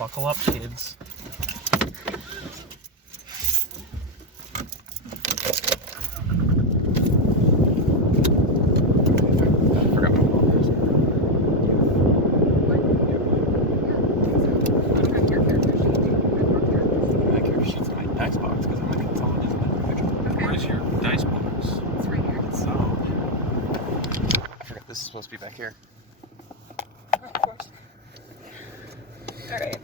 Buckle up, kids. This is supposed to be back here. Oh, of course. Alright.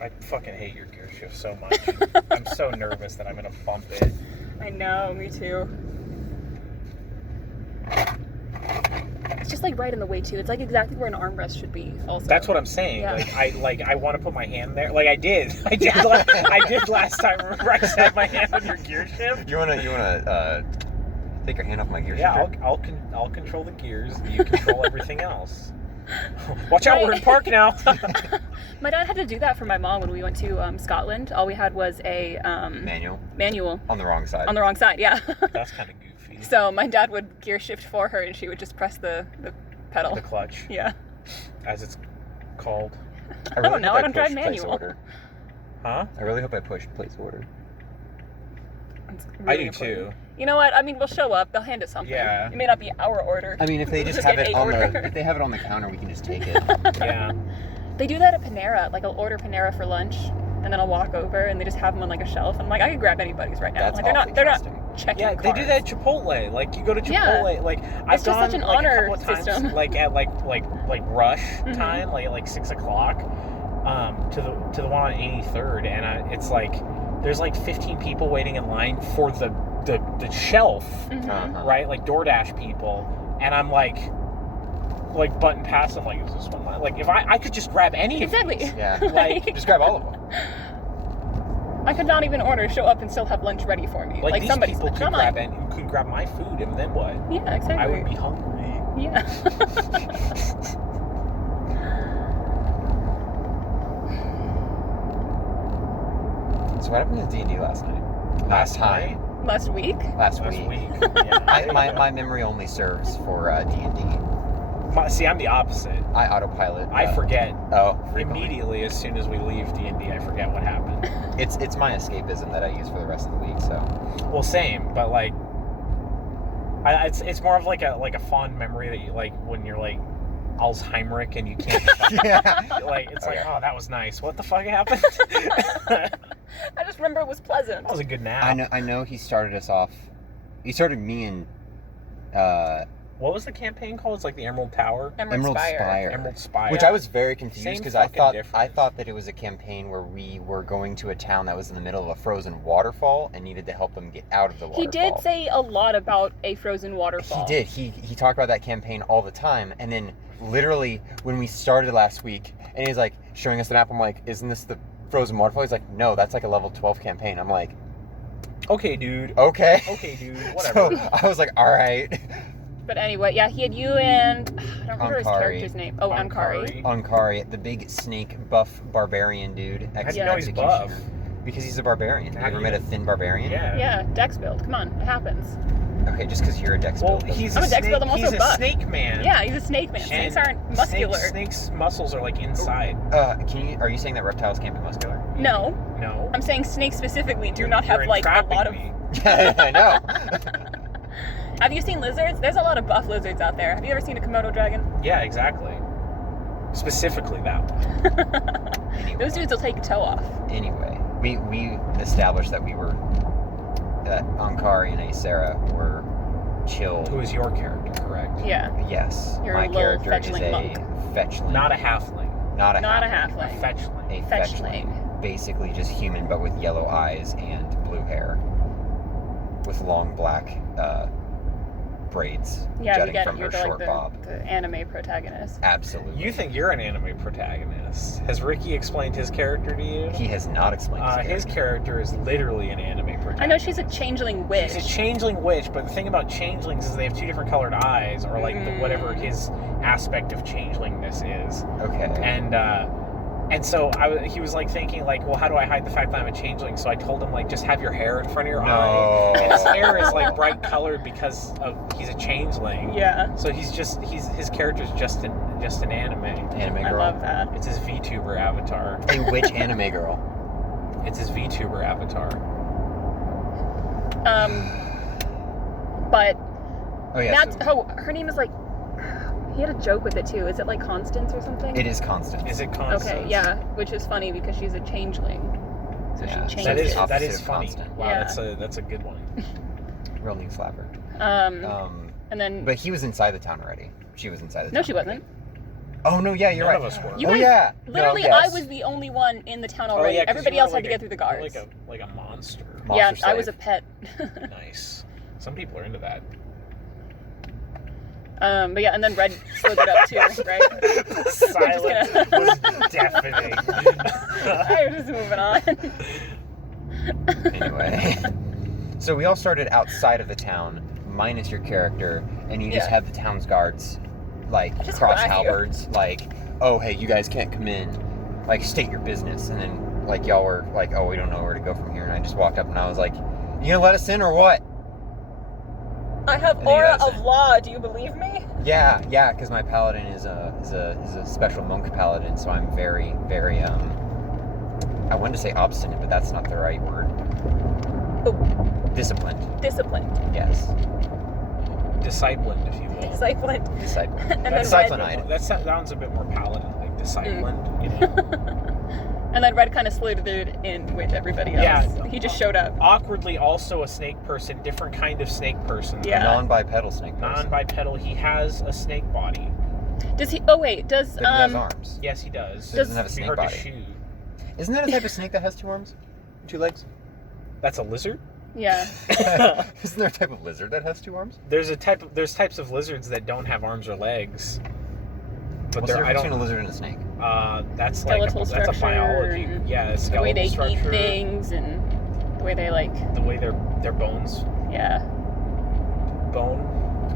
I fucking hate your gear shift so much. I'm so nervous that I'm gonna bump it. I know, me too. It's just like right in the way too. It's like exactly where an armrest should be also. That's what I'm saying. Yeah. I want to put my hand there. Like I did last time. Remember I set my hand on your gear shift? You wanna take your hand off my gear Yeah, shifter? I'll control the gears. You control everything else. Watch out, we're in park now. My dad had to do that for my mom when we went to Scotland. All we had was a manual. On the wrong side. On the wrong side, yeah. That's kind of goofy. So my dad would gear shift for her and she would just press the pedal. The clutch. Yeah. As it's called. I really no, hope I don't drive push place manual. order. Huh? I really hope I push place order. I do too. You know what? I mean, we'll show up. They'll hand us something. Yeah. It may not be our order. I mean, if they just Just have get it a on order. the, if they have it on the counter, we can just take it. Yeah. They do that at Panera. Like, I'll order Panera for lunch, and then I'll walk over, and they just have them on like a shelf. I'm like, I could grab anybody's right now. That's Like, awfully they're trusting. not checking. Yeah, they do that at Chipotle. Like you go to Chipotle, like I've It's just gone such an like honor a couple of times, system. like at like rush Mhm. time, like 6 o'clock, to the one on 83rd, and it's like there's like 15 people waiting in line for the shelf, Mhm. Uh-huh. right? Like DoorDash people, and I'm like button past them, like is this one line? Like if I could just grab any Exactly. of these. Yeah. Like Just grab all of them. I could not even order, show up, and still have lunch ready for me. like these somebody's people like, could come on. grab my food, and then what? Yeah, exactly. I would be hungry. Yeah. So what happened to D&D last night? Last night? Last week? Last Last week. week. Yeah. My memory only serves for D&D. See, I'm the opposite. I autopilot. I forget frequently. immediately as soon as we leave D&D. I forget what happened. It's my escapism that I use for the rest of the week. So Well, same, but like, it's more of like a fond memory that you like when you're like Alzheimer's and you can't. yeah. Like it's like, oh, that was nice. What the fuck happened? I just remember it was pleasant. That was a good nap. I know. He started us off. He started me and What was the campaign called? It's like the Emerald Tower. Emerald Spire. Emerald Spire. Which I was very confused Same because I fucking thought difference. that it was a campaign where we were going to a town that was in the middle of a frozen waterfall and needed to help them get out of the waterfall. He did say a lot about a frozen waterfall. He did. He talked about that campaign all the time, and then literally when we started last week, and he's like showing us the map. I'm like, "Isn't this the frozen waterfall?" He's like, "No, that's like a level 12 campaign." I'm like, Okay, dude. "Okay." Okay, dude. Whatever. So I was like, "All right." But anyway, yeah, he had you and I don't remember his Ankari. character's name. Oh, Ankari. Ankari, the big snake buff barbarian dude. How do you know he's buff? Because he's a barbarian. Have How you do ever met you- a thin barbarian? Yeah. Yeah, Dex build. Come on, it happens. Okay, just because you're a dex Well, build doesn't- he's I'm a a Dex snake. build, I'm also He's a buff. snake man. Yeah, he's a snake man. Snakes aren't muscular. Snakes' muscles are like inside. Are you saying that reptiles can't be muscular? No, No. I'm saying snakes specifically do You're- not have you're like a entrapping lot of. me. Yeah, I know. Have you seen lizards? There's a lot of buff lizards out there. Have you ever seen a Komodo dragon? Yeah, exactly. Specifically that one. Anyway. Those dudes will take a toe off. Anyway, we established that that Ankari and Aesera were chill. Who is your character, correct? Yeah. Yes, You're my a little character is fetchling a monk. fetchling. Not a halfling. Not a Not a halfling. A halfling. fetchling. A Fetchling. fetchling. Basically just human, but with yellow eyes and blue hair, with long black braids Yeah, we jutting get it. from You're her short bob. the anime protagonist. Absolutely. You think you're an anime protagonist. Has Ricky explained his character to you? He has not explained His character is literally an anime protagonist. I know she's a changeling witch. She's a changeling witch, but the thing about changelings is they have two different colored eyes, or like whatever his aspect of changelingness is. Okay. And And so he was like thinking like, well, how do I hide the fact that I'm a changeling? So I told him like, just have your hair in front of your eye. And his hair is like bright colored because he's a changeling. Yeah. So his character's just an anime. Anime girl. I love that. It's his VTuber avatar. Hey, which anime girl? It's his VTuber avatar. But Oh yeah. her name is like. He had a joke with it too. Is it like Constance or something? It is Constance. Is it Constance? Okay, yeah, which is funny because she's a changeling, so Yeah, she That changed. is Opposite of funny. Constant. Wow, Yeah. that's a good one. Real knee slapper. And then But he was inside the town already. She was inside the town. no, she wasn't. Oh no, yeah, you're None right. of us were. You oh guys- yeah. Literally, no, yes. I was the only one in the town Oh, already. yeah, 'cause Everybody you were else had to like get through the guards. Like a monster. Yeah, Monster I was a slave. pet. Nice. Some people are into that. But yeah, and then Red slowed it up too, right? The silence was deafening. I'm just moving on. Anyway. So we all started outside of the town, minus your character, and you just Yeah. had the town's guards, like, Just cross harass you. halberds, like, oh, hey, you guys can't come in, like, state your business. And then, like, y'all were like, oh, we don't know where to go from here. And I just walked up and I was like, you gonna let us in or what? I have And then you aura guys- of law. Do you believe me? Yeah, because my paladin is a special monk paladin, so I'm very, very, I wanted to say obstinate, but that's not the right word. Oh, Disciplined, disciplined. yes. Disciplined, if you will. Disciplined. Disciplined. And then Disciplined. That sounds a bit more paladin, like disciplined. You know? And then Red kind of slithered in with everybody else. Yeah. He just showed up. Awkwardly, also a snake person, different kind of snake person. Yeah. Non-bipedal snake person. Non-bipedal. He has a snake body. Does he? Oh wait, does But he has arms. Yes, he does. He doesn't have a It'd be snake hard body. to shoot. Isn't that a type of snake that has 2 arms? 2 legs? That's a lizard. Yeah. Isn't there a type of lizard that has 2 arms? There's types of lizards that don't have arms or legs. But What's the I difference between a don't. lizard and a snake? That's like Skeletal that's a structure biology. and Yeah, The skeletal way they structure. eat things and the way they like. The way their bones Yeah. bone.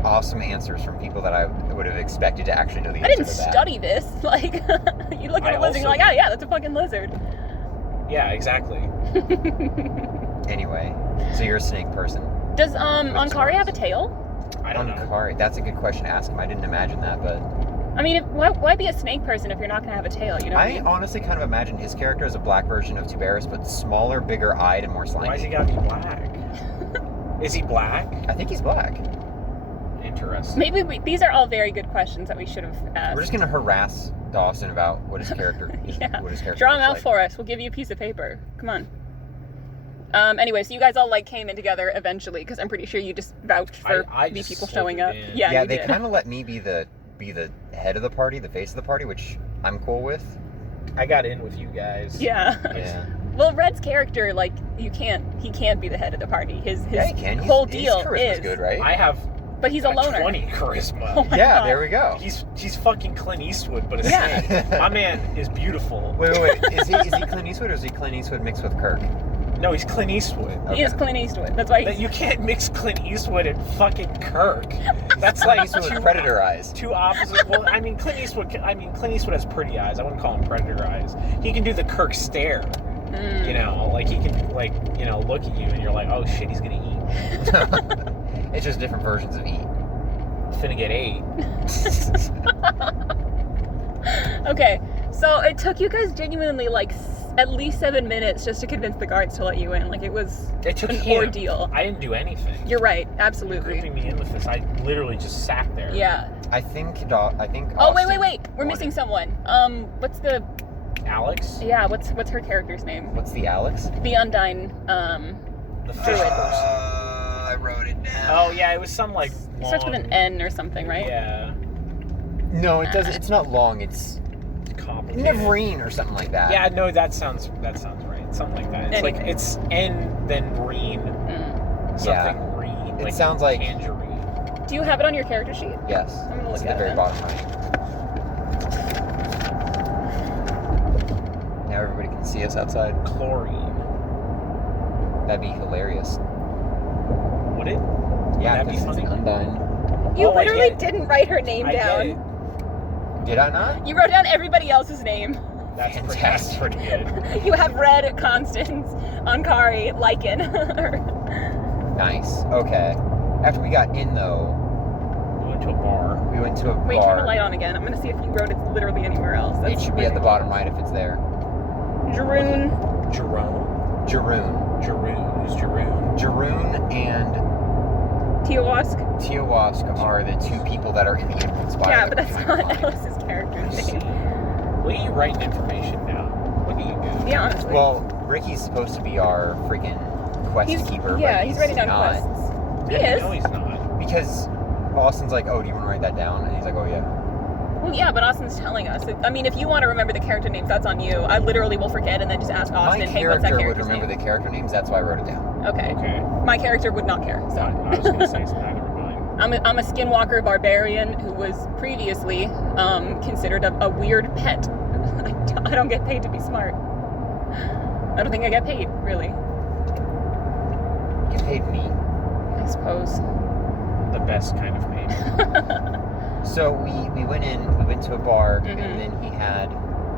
Awesome answers from people that I would have expected to actually know the I answer didn't to that. study this. Like, you look at I a lizard, and you're like, also oh yeah, that's a fucking lizard. Yeah, exactly. Anyway, so you're a snake person. Does With Ankari have a arms. tail? I don't know. Ankari. That's a good question to ask him. I didn't imagine that, but I mean, why be a snake person if you're not gonna have a tail? You know. What I I mean? honestly kind of imagine his character as a black version of Tuberis, but smaller, bigger eyed, and more slimy. Why's he gotta be black? Is he black? I think he's black. Interesting. Maybe these are all very good questions that we should have asked. We're just gonna harass Dawson about what his character is. Yeah. What his character Draw them looks out like. for us. We'll give you a piece of paper. Come on. Anyway, so you guys all like came in together eventually because I'm pretty sure you just vouched for I these just people showing up. slithered in. Yeah, Yeah, you they did. kind of let me be the head of the party, the face of the party, which I'm cool with. I got in with you guys. Yeah. Yeah. Well, Red's character, like, he can't be the head of the party. His Yeah, he can. whole his deal charisma's is good, right? I have But he's a loner. 20 charisma. Oh my yeah, God. there we go. He's fucking Clint Eastwood, but a Yeah. snake. My man is beautiful. Wait. Is he Clint Eastwood or is he Clint Eastwood mixed with Kirk? No, he's Clint Eastwood. He is Clint Eastwood. That's why But he's you can't mix Clint Eastwood and fucking Kirk. That's Clint like Eastwood with two predator eyes. Two opposite. Well, I mean Clint Eastwood has pretty eyes. I wouldn't call him predator eyes. He can do the Kirk stare. You know, like he can look at you and you're like, oh shit, he's gonna eat. It's just different versions of eat. Finna get ate. Okay, so it took you guys genuinely like at least 7 minutes just to convince the guards to let you in. Like it was It took an him. ordeal. I didn't do anything. You're right, You're absolutely. grouping me in with this. I literally just sat there. Yeah. I think. Oh wait, Austin we're wanted- missing someone. What's the Alex, what's her character's name? What's the Alex? The Undyne. the fish Druid. person. I wrote it down. Oh yeah, it was some like. It starts with an N or something, right? Yeah. No, it doesn't. It's not long. It's Complicated. Neverine or something like that. Yeah, no, that sounds right. Something like that. It's like Anyway. it's N then green. Mm. Something green. It sounds like- tangerine. Do you have it on your character sheet? Yes. I'm gonna It's look at the at very it. bottom right. Now everybody can see us outside. Chlorine. That'd be hilarious. Would it? Yeah, that'd be because it's funny? an Undyne. You Oh, I literally get it. didn't write her name I down. get it. Did I not? You wrote down everybody else's name. Fantastic. Pretty good. You have red Constance on Kari Lycan. Nice. Okay. After we got in, though, We went to a bar. we went to a Wait, bar. turn the light on again. I'm gonna see if you wrote it literally anywhere else. It should be at the bottom right if it's there. Jeroen. Jerome. Jeroen. Jeroen. Who's Jeroen? Jeroen and Teowask. Teowask are the two people that are in the infant spire. Yeah, that but we're that's trying to not find. Alice's character Let's see. name. Look at you writing information down. Look at you go. Yeah, honestly. Well, Ricky's supposed to be our freaking quest keeper, yeah, but he's writing down not. quests. He Yeah, is. No, he's not. Because Austin's like, oh, do you want to write that down? And he's like, oh, yeah. Well, yeah, but Austin's telling us. I mean, if you want to remember the character names, that's on you. I literally will forget and then just ask Austin, My hey, what's that character would character's remember name? the character names, that's why I wrote it down. Okay. Okay. My character would not care, so. I was going to say something. Never mind. I'm a skinwalker barbarian who was previously considered a weird pet. I don't get paid to be smart. I don't think I get paid, really. You paid me. I suppose. The best kind of pain. So we went in, we went to a bar, Mhm. and then he had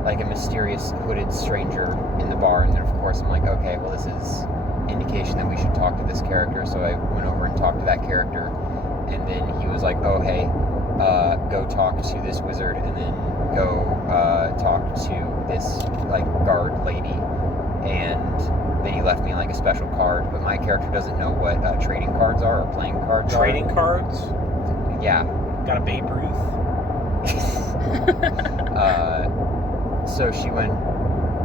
like a mysterious hooded stranger in the bar, and then of course I'm like, okay, well this is indication that we should talk to this character, so I went over and talked to that character, and then he was like, oh hey, go talk to this wizard, and then go talk to this like guard lady, and then he left me like a special card, but my character doesn't know what trading cards are or playing cards Trading cards. are. Yeah. Got a Babe Ruth. So she went.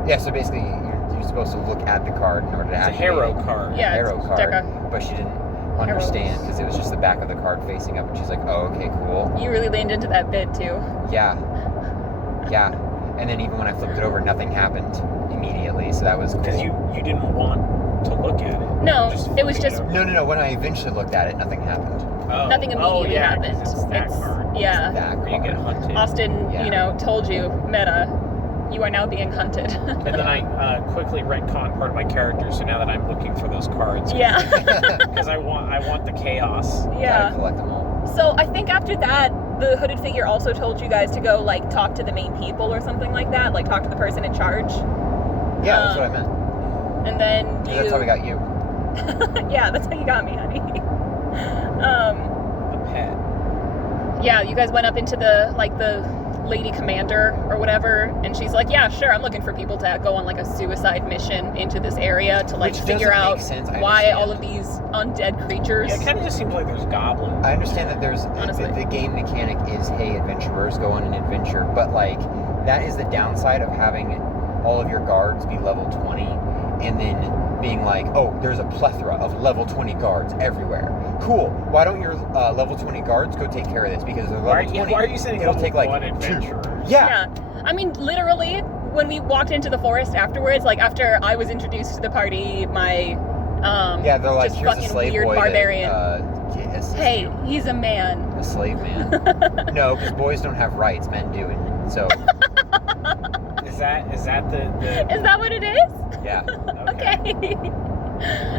Yeah. So basically, you're supposed to look at the card in order to It's a activate hero it. card. Yeah, Hero it's card, Deca. but she didn't understand because it was just the back of the card facing up, and she's like, "Oh, okay, cool." You really leaned into that bit, too. Yeah. Yeah. And then even when I flipped it over, nothing happened immediately. So that was cool. Because you didn't want to look at it. No, Just it was flipping just- over. No. When I eventually looked at it, nothing happened. Oh. Nothing immediately yeah, happened. 'cause It's that card. Yeah. That Where you get card. hunted. Austin, Yeah. told you, meta, you are now being hunted. And then I quickly retcon part of my character, so now that I'm looking for those cards. Yeah. Because I want the chaos. Gotta Yeah. collect them all. So I think after that, the hooded figure also told you guys to go, like, talk to the main people or something like that. Like, talk to the person in charge. Yeah, that's what I meant. And then 'Cause you... That's how we got you. Yeah, that's how you got me, honey. The pet. Yeah, you guys went up into the lady commander or whatever, and she's like, yeah, sure, I'm looking for people to go on like a suicide mission into this area to like Which figure doesn't out make sense, I why understand. all of these undead creatures. Yeah, it kind of just seems like there's goblins. I understand that there's Honestly. the game mechanic is, hey, adventurers go on an adventure, but like that is the downside of having all of your guards be level 20 and then being like, oh, there's a plethora of level 20 guards everywhere. Cool. Why don't your level 20 guards go take care of this? Because they're level 20. Why are you saying it'll level take like one 2. adventurers? Yeah. I mean, literally, when we walked into the forest afterwards, like after I was introduced to the party, my Yeah, they're like, just here's a fucking slave weird boy barbarian. that yes, Hey, he's a man. a slave man. No, because boys don't have rights, men do. And so, Is that the Is that what it is? yeah. Okay.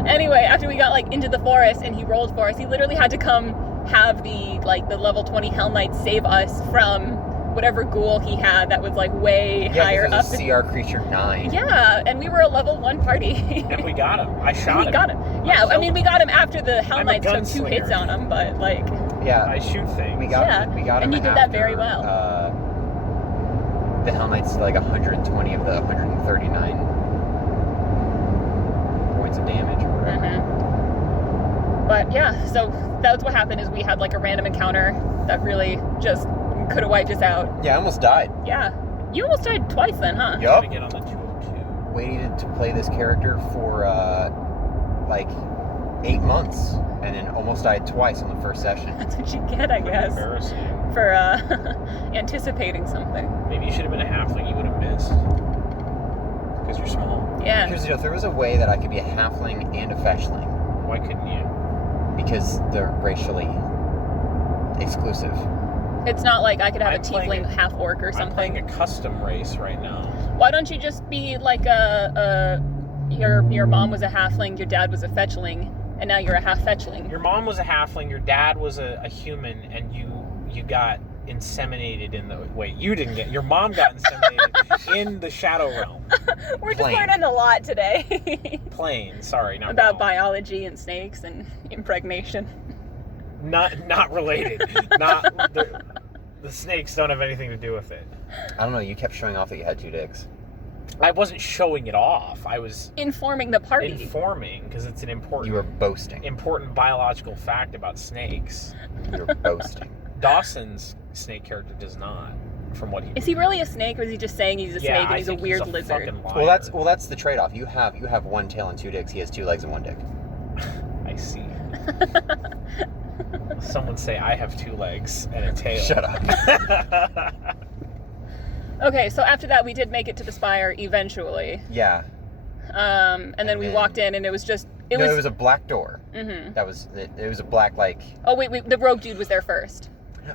Anyway, after we got like into the forest and he rolled for us, he literally had to come have the level 20 Hell Knights save us from whatever ghoul he had that was like way Yeah, higher because up. it's a CR creature 9. Yeah, and we were a level 1 party. And we got him. I shot we him. got him. Yeah, I mean we got him after the Hell I'm a Knights took 2 hits gunslinger. on him, but like Yeah. I shoot things. We got Yeah, we got and him you did that after, very well. The Hell Knights did like 120 of the 139 points of damage or whatever. But yeah, so that's what happened is we had like a random encounter that really just could have wiped us out. Yeah, I almost died. Yeah. You almost died twice then, huh? Yup. Gotta get on the 202. Waited to play this character for like 8 months and then almost died twice on the first session. That's what you get, I Pretty guess, embarrassing. for anticipating something. Maybe you should have been a halfling. You would have missed. Because you're small. Yeah. Here's the deal, if there was a way that I could be a halfling and a fetchling, Why couldn't you? because they're racially exclusive. It's not like I could have I'm a playing tiefling a- half orc or I'm playing something. a custom race right now. Why don't you just be like your mom was a halfling, your dad was a fetchling, and now you're a half fetchling? Your mom was a halfling. Your dad was a human, and you got inseminated in the... Wait, you didn't get... Your mom got inseminated in the Shadow Realm. We're just Plain. learning a lot today. Plain, sorry, not About realm. biology and snakes and impregnation. Not related. Not... The snakes don't have anything to do with it. I don't know, you kept showing off that you had 2 dicks. I wasn't showing it off. I was Informing the party. informing, because it's an important... You were boasting. important biological fact about snakes. You were boasting. Dawson's snake character does not, from what he... Is he really a snake, or is he just saying he's a Yeah, snake and I he's a think weird a lizard? fucking liar. Well, that's the trade-off. You have 1 tail and 2 dicks. He has 2 legs and 1 dick. I see. Someone say I have 2 legs and a tail. Shut up. Okay, so after that, we did make it to the spire eventually. Yeah. And then we then- walked in, and it was just... It was a black door. Mm-hmm. That was it was a black like. Oh, wait, the rogue dude was there first.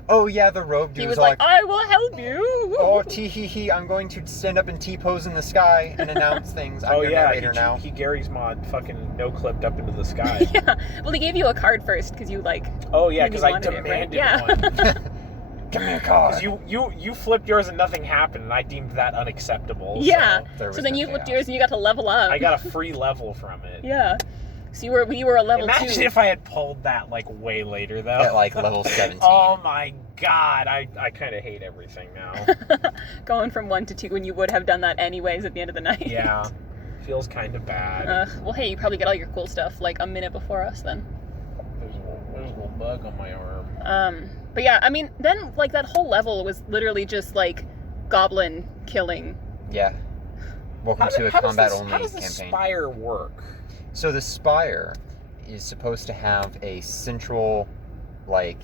Oh yeah, the robe dude He was all like, I will help you! oh tee hee hee, I'm going to stand up and T-pose in the sky and announce things. I'm Oh your yeah, narrator now. he Gary's mod fucking no-clipped up into the sky. Yeah. Well, he gave you a card first, because you, like... Oh yeah, really because I wanted it, right? demanded Yeah. one. Give me a card. Because you flipped yours and nothing happened, and I deemed that unacceptable. Yeah. There So was then no you flipped chaos. yours, and you got to level up. I got a free level from it. Yeah. So you were a level 2. Imagine if I had pulled that like way later though. At like level 17. Oh my god, I kind of hate everything now. Going from 1 to 2 when you would have done that anyways at the end of the night. Yeah, feels kind of bad. Well, hey, you probably get all your cool stuff like a minute before us then. There's a little bug on my arm. But yeah, I mean, then like that whole level was literally just like goblin killing. Yeah. Welcome to a combat only How does the campaign. spire work? So the spire is supposed to have a central, like,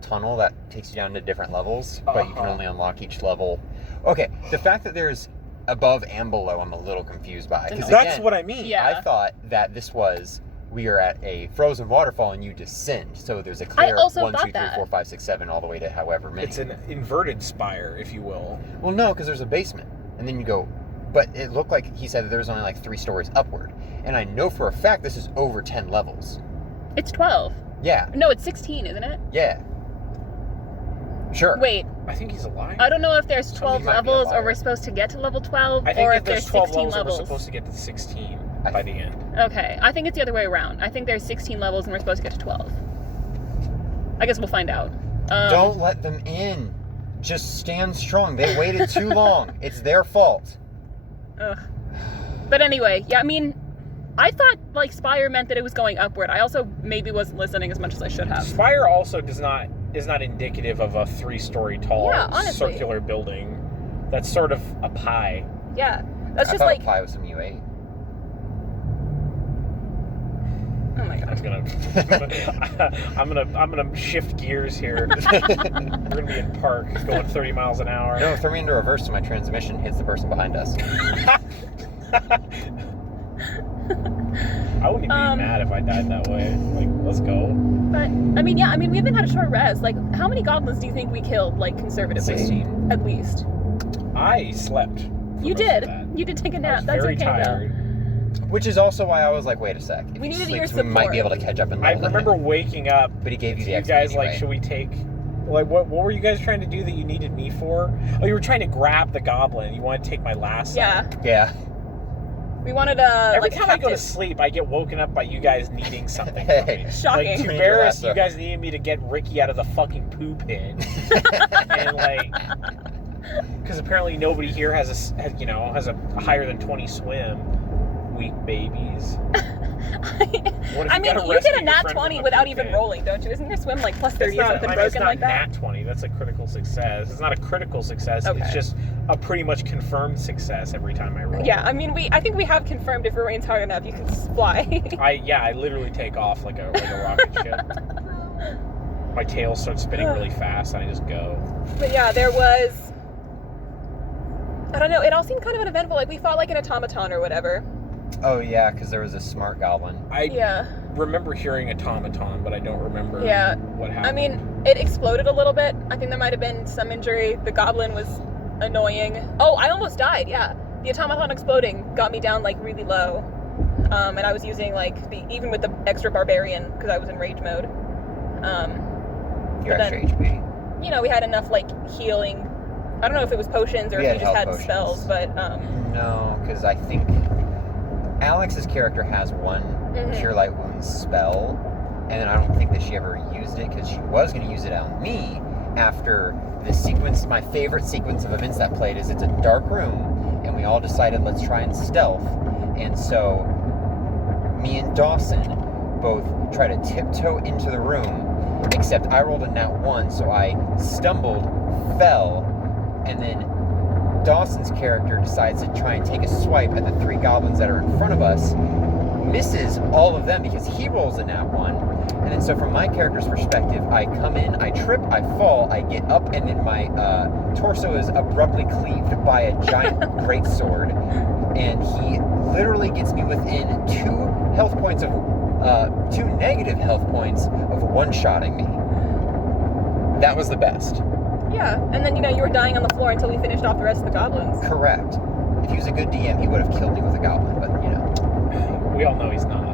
tunnel that takes you down to different levels, but you can only unlock each level. Okay, the fact that there's above and below, I'm a little confused by. 'Cause That's again, what I mean. Yeah. I thought that this was, we are at a frozen waterfall and you descend, so there's a clear also 1, thought 2, 3, that. 4, 5, 6, 7, all the way to however many. It's an inverted spire, if you will. Well, no, because there's a basement, and then you go. But it looked like he said that there's only like 3 stories upward, and I know for a fact this is over 10 levels. It's 12. Yeah, No, it's 16, isn't it? yeah. Sure. Wait, I think he's alive. I don't know if there's 12 Somebody might be a levels or liar. we're supposed to get to level 12 I think or if if there's there's 12 16 levels, we're levels. supposed to get to 16 I- by the end. Okay, I think it's the other way around. I think there's 16 levels and we're supposed to get to 12. I guess we'll find out. Don't let them in. Just stand strong. They waited too long. It's their fault. Ugh. But anyway, yeah, I mean, I thought like spire meant that it was going upward. I also maybe wasn't listening as much as I should have. Spire also is not indicative of a 3-story tall Yeah, honestly. circular building. That's sort of a pie. Yeah, that's I just thought like, pie was some U8. oh my I'm god. I'm gonna shift gears here. We're gonna be in park going 30 miles an hour. No, throw me into reverse so my transmission hits the person behind us. I wouldn't even be mad if I died that way. Like, let's go. But I mean, yeah, I mean, we haven't had a short rest. Like, how many goblins do you think we killed, like conservatively? 16. At least. I slept. for You most of did. that. You did take a I nap. was That's very okay tired. Which is also why I was like, wait a sec. If We he needed sleeps, your we might be able support. to catch up and I level remember him. waking up. But he gave you the You XP guys anyway. like, should we take? Like, what were you guys trying to do that you needed me for? Oh, you were trying to grab the goblin. You wanted to take my lasso. Yeah. Yeah. We wanted Every like time I go to captive. sleep, I get woken up by you guys needing something from Hey. me. Shocking. Like, to Need your embarrass lasso. you guys needed me to get Ricky out of the fucking poo pit. And like, because apparently nobody here has a higher than 20 swim. Weak babies. What if I mean, gotta you rescue get a your nat friend 20 from a without poo even pit? rolling, don't you? Isn't your swim like plus 30 It's or not, something I mean, it's broken not like that? nat 20. That's a critical success. It's not a critical success. Okay. It's just a pretty much confirmed success every time I roll. Yeah, I mean, I think we have confirmed if it rains hard enough, you can fly. I literally take off like a rocket ship. My tail starts spinning really fast, and I just go. But yeah, there was, I don't know, it all seemed kind of uneventful. Like, we fought like an automaton or whatever. Oh yeah, because there was a smart goblin. I Yeah. remember hearing automaton, but I don't remember Yeah. what happened. I mean, it exploded a little bit. I think there might have been some injury. The goblin was annoying. Oh, I almost died, yeah. The automaton exploding got me down like really low. And I was using like even with the extra barbarian because I was in rage mode. Your But extra HP. you know, we had enough like healing. I don't know if it was potions or We if had we just health had potions. spells, but No, because I think Alex's character has one Cure Light Wounds spell, and then I don't think that she ever used it because she was going to use it on me after the sequence. My favorite sequence of events that played is it's a dark room, and we all decided let's try and stealth, and so me and Dawson both try to tiptoe into the room, except I rolled a nat 1, so I stumbled, fell, and then Dawson's character decides to try and take a swipe at the 3 goblins that are in front of us, misses all of them because he rolls a nat 1, and then so from my character's perspective, I come in, I trip, I fall, I get up, and then my torso is abruptly cleaved by a giant greatsword, and he literally gets me within 2 health points of 2 negative health points of one-shotting me. That was the best. yeah. And then, you know, you were dying on the floor until we finished off the rest of the goblins. Correct. If he was a good DM, he would have killed me with a goblin, but, you know. We all know he's not.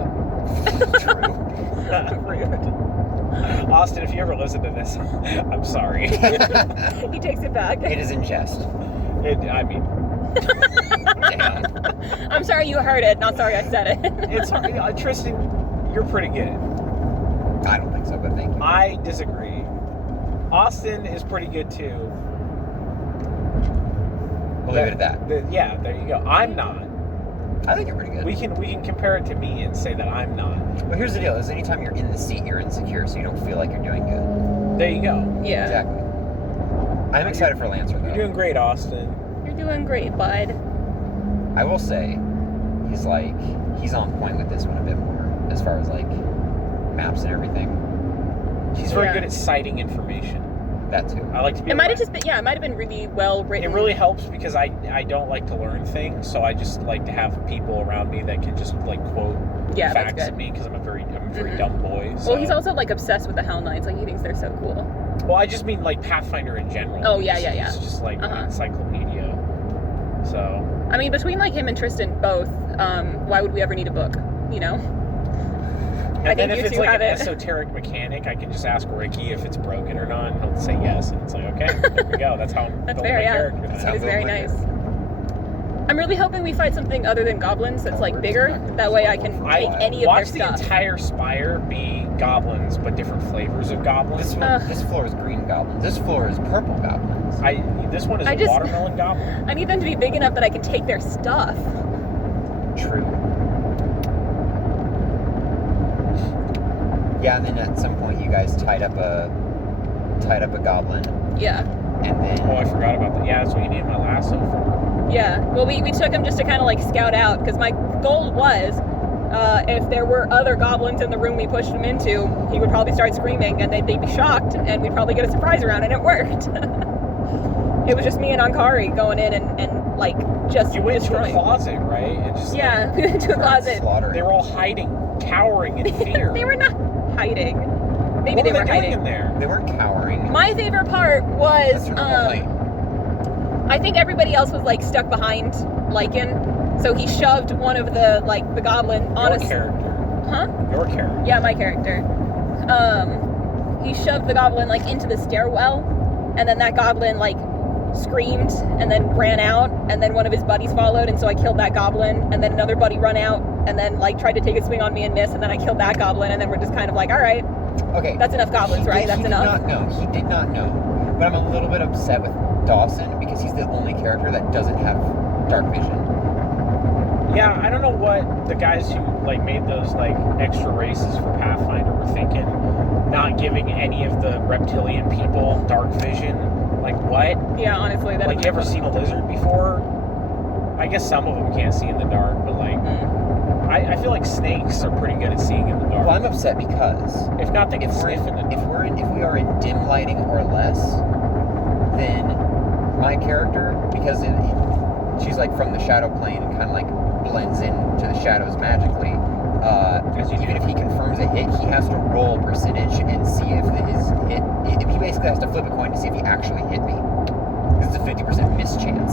True. Rude. Austin, if you ever listen to this, I'm sorry. He takes it back. It is in jest. I mean, Damn. I'm sorry you heard it, not sorry I said it. it's Tristan, you're pretty good. I don't think so, but thank you. I disagree. Austin is pretty good too. We'll leave it at that. Yeah, there you go. I'm not. I think you're pretty good. We can compare it to me and say that I'm not. Well, here's the deal: is anytime you're in the seat, you're insecure, so you don't feel like you're doing good. There you go. Yeah. Exactly. I'm excited for Lancer, though. You're doing great, Austin. You're doing great, bud. I will say, he's on point with this one a bit more, as far as like maps and everything. He's very Yeah. good at citing information. That too. I like to be. It might have just been, yeah, it might have been really well written. It really helps because I don't like to learn things, so I just like to have people around me that can just like quote Yeah, that's facts good. at me because I'm a very dumb boy. So. Well, he's also like obsessed with the Hell Knights. Like he thinks they're so cool. Well, I just mean like Pathfinder in general. Oh, yeah, yeah, yeah. He's just like an Uh-huh. encyclopedia. So. I mean, between like him and Tristan both, why would we ever need a book? You know? And I then think if you it's two like have an it. esoteric mechanic, I can just ask Ricky if it's broken or not, and he'll say yes, and it's like, okay, there we go. That's how I'm That's building fair, my yeah. character. That's now. It is build very my nice. I'm really hoping we fight something other than goblins that's like bigger. That way I can take any of their Watch the stuff. entire spire be goblins, but different flavors of goblins. This floor is green goblins. This floor is purple goblins. This one is I a just- watermelon goblin. I need them to be big enough that I can take their stuff. True. Yeah, and then at some point you guys tied up a goblin, Yeah. and then Oh, I forgot about that. Yeah, that's what you need my lasso for. Yeah. Well, we took him just to kind of like scout out because my goal was if there were other goblins in the room we pushed him into, he would probably start screaming and they'd be shocked and we'd probably get a surprise around, and it worked. It was just me and Ankari going in and like just You went into a destroying. closet, right? And just Yeah, we went into a closet. slaughtering. they were all hiding, cowering in fear. They were not hiding. Maybe What they were were they doing hiding. in there? They weren't cowering. My favorite part was That's your complaint. I think everybody else was like stuck behind Lycan, so he shoved one of the goblin on Your a character. huh? Your character. Yeah, my character. He shoved the goblin like into the stairwell, and then that goblin like screamed and then ran out, and then one of his buddies followed, and so I killed that goblin, and then another buddy run out and then like tried to take a swing on me and miss, and then I killed that goblin, and then we're just kind of like, all right, Okay. that's enough goblins, right? That's enough. He did not know. But I'm a little bit upset with Dawson because he's the only character that doesn't have dark vision. Yeah, I don't know what the guys who like made those like extra races for Pathfinder were thinking, not giving any of the reptilian people dark vision. Like what? Yeah, honestly, that Like is you ever seen a lizard before? I guess some of them can't see in the dark, but like I feel like snakes are pretty good at seeing in the dark. Well, I'm upset because If not, they can if sniff in the dark. if we are in dim lighting or less, then my character, because she's like from the shadow plane and kind of like blends into the shadows magically. Even if he confirms a hit, he has to roll percentage and see if his hit. He basically has to flip a coin to see if he actually hit me. Because it's a 50% miss chance.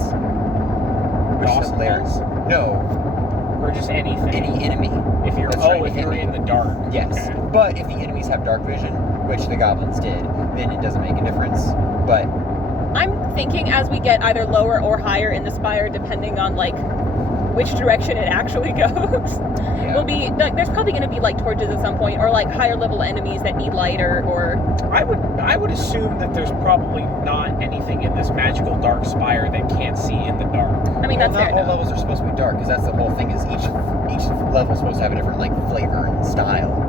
Which is Dawson hilarious. does? No, Or just anything. any enemy. If you're that's trying to if hit you're me. in the dark. Yes, Okay. but if the enemies have dark vision, which the goblins did, then it doesn't make a difference. But I'm thinking as we get either lower or higher in the spire, depending on like which direction it actually goes, will be like there's probably going to be like torches at some point, or like higher level enemies that need lighter. Or I would assume that there's probably not anything in this magical dark spire that can't see in the dark. I mean, that's not fair all enough. levels are supposed to be dark, because that's the whole thing. Is each level is supposed to have a different like flavor and style.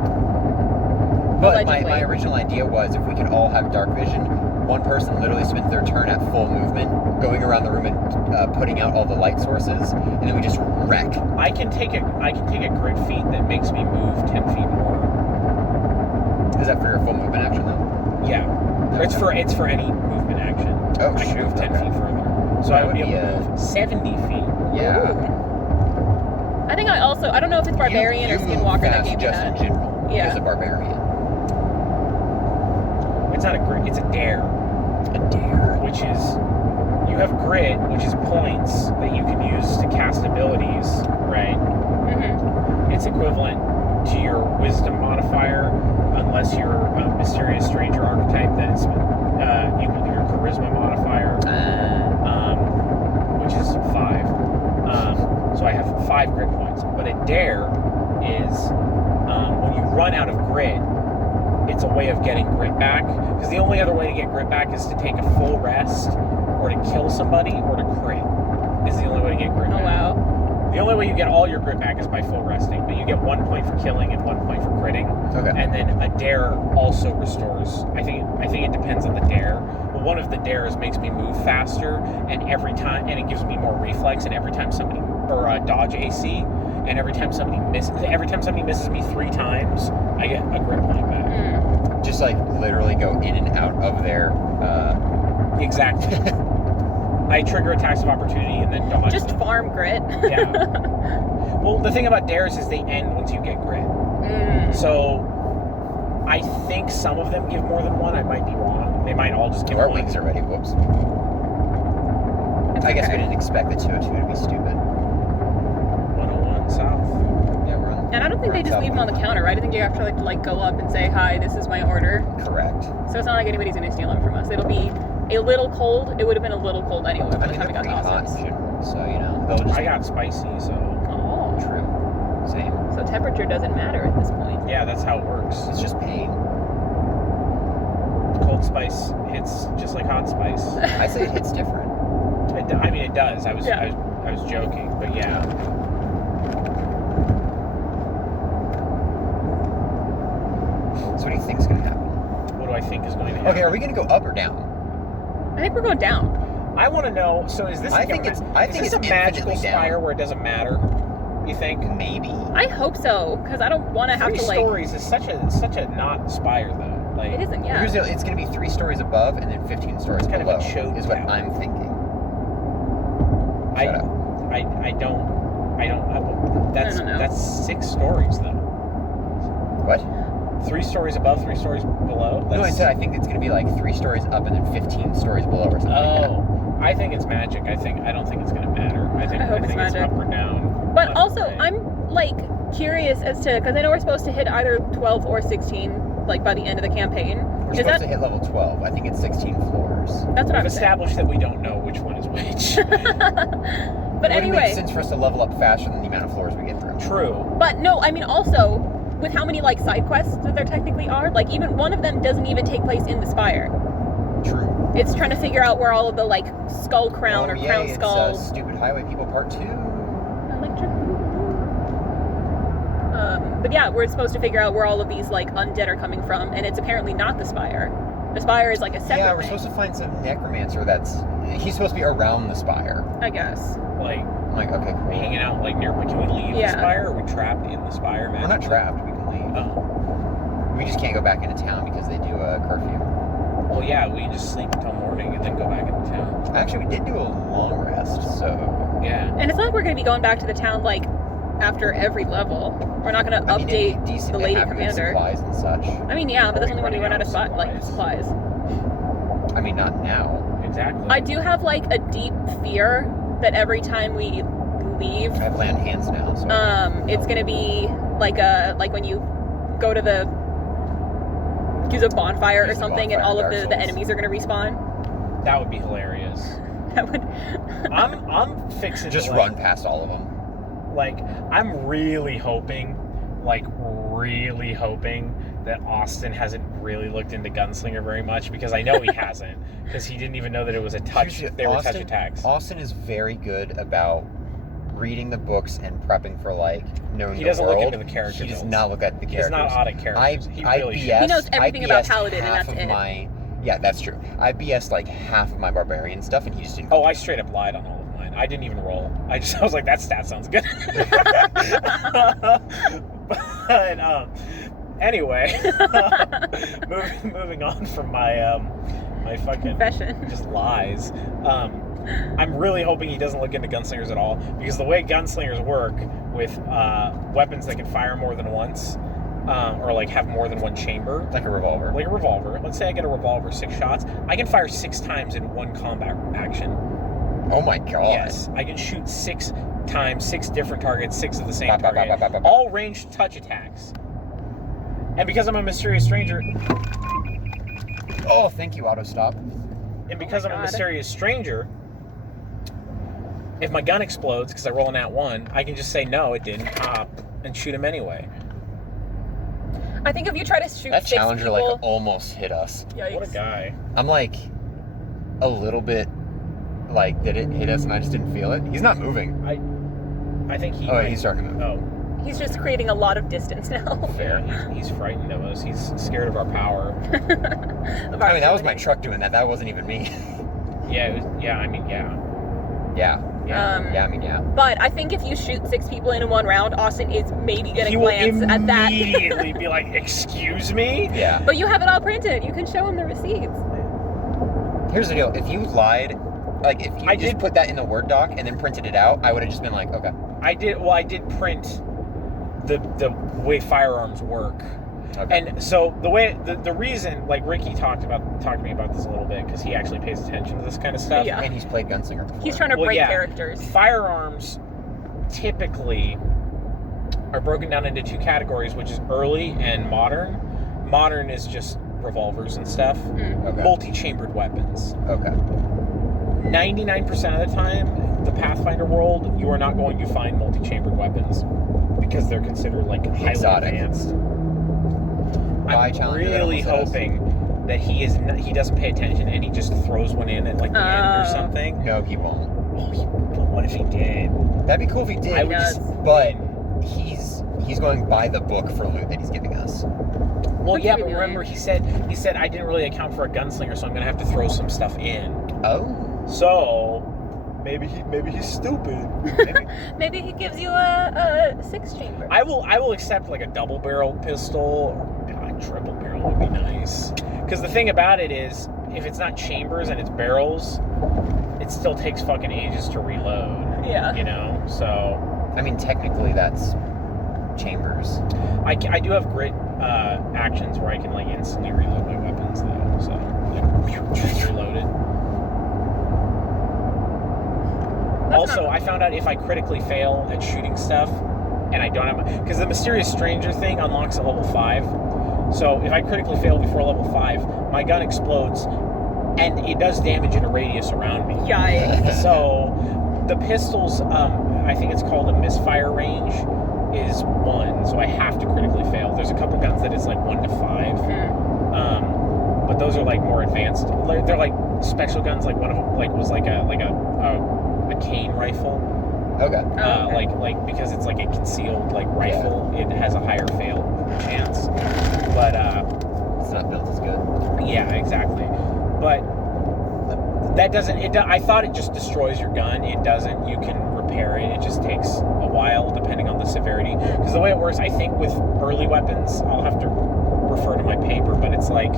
But my original idea was if we could all have dark vision, one person literally spends their turn at full movement, going around the room and putting out all the light sources, and then we just wreck. I can take a grit feat that makes me move 10 feet more. Is that for your full movement action though? Yeah. Okay. It's for any movement action. Oh, I can move 10 feet further. So I would be able to move 70 feet. Yeah. Ooh. I think I don't know if it's barbarian or skinwalker that gave me just that. in general. Yeah. As a barbarian. It's not a grit, it's a dare. A dare. Which is, you have grit, which is points that you can use to cast abilities, right? Mm-hmm. It's equivalent to your wisdom modifier, unless you're a mysterious stranger archetype, that is equal to your charisma modifier, which is 5. So I have 5 grit points. But a dare is, when you run out of grit, it's a way of getting grit back, because the only other way to get grit back is to take a full rest, or to kill somebody, or to crit, is the only way to get grit back. Oh wow. The only way you get all your grit back is by full resting, but you get 1 point for killing and 1 point for critting. Okay. And then a dare also restores, I think it depends on the dare, but one of the dares makes me move faster, and it gives me more reflex, and every time somebody, or dodge AC, and every time somebody misses me 3 times, I get a grit point back. Just like literally go in and out of their Exactly. I trigger attacks of opportunity and then dodge. Just farm grit. Yeah. Well, the thing about dares is they end once you get grit. So I think some of them give more than 1. I might be wrong. They might all just give our 1. wings are ready. Whoops. I guess we didn't expect the 202 to be stupid. 101 south. Yeah, we're on. And I don't think they just leave them on the counter, right? I think you actually have to like go up and say, "Hi, this is my order." Correct. So it's not like anybody's gonna steal them from us. It'll be a little cold. It would have been a little cold anyway by the time we got to hot in Austin's. general, so they'll just. I got spicy, so Oh. True. Same. So temperature doesn't matter at this point. yeah, that's how it works. It's just pain. Cold spice hits just like hot spice. I say it hits different. It does. I was joking, but yeah. So what do you think's gonna happen? What do I think is going to happen? Okay, are we gonna go up or down? I think we're going down. I want to know. So is this? I think it's a magical infinitely spire down. where it doesn't matter? You think? Maybe. I hope so, because I don't want to have 3 to like. stories is such a not spire though. Like It isn't, yeah. Here's the deal, it's gonna be 3 stories above and then 15 stories It's kind of below. a show is what town. I'm thinking. I Shut up. don't know. That's 6 stories though. What? 3 stories above, 3 stories below. No, I said I think it's gonna be like 3 stories up and then 15 stories below or something like I think it's magic. I don't think it's gonna matter. I hope it's think magic. up or down. But left also, or right. I'm like curious as to, because I know we're supposed to hit either 12 or 16, like by the end of the campaign. that. We're Is supposed that? to hit level 12. I think it's 16 floors. That's what We've I'm saying. established that we don't know which one is which. But It wouldn't anyway. make sense for us to level up faster than the amount of floors we get through. True. But no, I mean also, with how many like side quests that there technically are, like even one of them doesn't even take place in the spire. True. It's trying to figure out where all of the like skull crown or crown It's skull. Stupid Highway People Part 2. Electric. But yeah, we're supposed to figure out where all of these like undead are coming from, and it's apparently not the spire. The spire is like a separate Yeah, we're thing, supposed to find some necromancer he's supposed to be around the spire. I guess. Like I'm like, okay, cool. hanging out like near. Can we leave Yeah. the spire? Or are we trapped in the spire, man? We're not trapped, we can leave. Oh. We just can't go back into town because they do a curfew. Well, yeah. We can just sleep until morning and then go back into town. Actually, we did do a long rest, so... Yeah. And it's not like we're going to be going back to the town like after every level. We're not going to it'd be update decent the to lady have good commander. supplies and such. I mean, yeah, but that's only when we run out of Running supplies. I mean, not now. Exactly. I do have like a deep fear that every time we leave, I have land hands now, so... it's gonna be like when you go to the use a bonfire or Use the something, and bonfire all in of Dark the Souls. enemies are gonna respawn. That would be hilarious. That would. I'm fixing Just to, run past all of them. Like, I'm really hoping that Austin hasn't really looked into Gunslinger very much, because I know he hasn't, because he didn't even know that it was a touch. Seriously, They were touch attacks. Austin is very good about reading the books and prepping for, like, knowing He the doesn't world. look into the character He does builds. not look at the He's characters. not audit characters. He really should. He knows everything about BS'd Paladin, and half that's of it. my. Yeah, that's true. I BS'd like half of my barbarian stuff, and he just didn't. Oh, I straight up lied on all of mine. I didn't even roll. I was like, that stat sounds good. But anyway, moving on from my my fucking Confession. just lies. I'm really hoping he doesn't look into gunslingers at all, because the way gunslingers work with weapons that can fire more than once, or like have more than one chamber, Like a revolver. like a revolver. Let's say I get a revolver, 6 shots. I can fire 6 times in one combat action. Oh my god. Yes, I can shoot 6 times, 6 different targets, 6 of the same Bop, bop, bop, target, bop, bop, bop. all ranged touch attacks. And because I'm a mysterious stranger, Oh, thank you, auto stop. and because I'm a God. mysterious stranger, if my gun explodes because I roll an @1, I can just say no, it didn't, and shoot him anyway. I think if you try to shoot That 6 challenger people, like almost hit us. yikes. What a guy! I'm like a little bit like, did it hit us and I just didn't feel it? He's not moving. I think he. Oh, he's starting to move. Oh, He's just creating a lot of distance now. fair. He's frightened of us. He's scared of our power. Of our I mean, that was my ability. truck doing that. That wasn't even me. Yeah. It was, yeah. I mean, yeah. Yeah. Yeah. Yeah, I mean, yeah. But I think if you shoot 6 people in one round, Austin is maybe gonna He will glance at that. immediately be like, "Excuse me." Yeah. But you have it all printed. You can show him the receipts. Here's the deal. If you lied, like if you I just did- put that in the Word doc and then printed it out, I would have just been like, okay. I did print the way firearms work. Okay. And so the reason, like Ricky talked to me about this a little bit, because he actually pays attention to this kind of stuff. Yeah. And he's played Gunslinger before. He's trying to Well, break yeah. characters. Firearms typically are broken down into 2 categories, which is early and modern. Modern is just revolvers and stuff. Okay. Multi-chambered weapons. Okay. 99% of the time, the Pathfinder world, you are not going to find multi-chambered weapons, because they're considered like highly Exotic. advanced. Bye, I'm Challenger, that really almost hit us. hoping that he doesn't pay attention and he just throws one in at like the end or something. No, he won't. But what if he did? That'd be cool if he did. I would does. just. But he's going by the book for loot that he's giving us. Well, What's yeah, he but doing? remember he said I didn't really account for a gunslinger, so I'm gonna have to throw some stuff in. Oh. So maybe he's stupid. Maybe. Maybe he gives you a 6 chamber. I will accept like a double barrel pistol, or a triple barrel would be nice. Because the thing about it is, if it's not chambers and it's barrels, it still takes fucking ages to reload. Yeah. You know, so I mean, technically that's chambers. I do have grit actions where I can like instantly reload my weapons though. So like, just reload it. That's Also, not- I found out if I critically fail at shooting stuff, and I don't have because the mysterious stranger thing unlocks at level 5. So if I critically fail before level 5, my gun explodes, and it does damage in a radius around me. Yikes. So the pistols, I think it's called a misfire range, is 1. So I have to critically fail. There's a couple guns that it's like 1 to 5. But those are like more advanced. They're like special guns. Like one of them was like a cane rifle. Okay. Okay. Like because it's like a concealed like rifle, it has a higher fail chance. But It's not built as good. yeah, exactly. But that doesn't. I thought it just destroys your gun. It doesn't. You can repair it. It just takes a while depending on the severity. Because the way it works, I think with early weapons, I'll have to refer to my paper, but it's like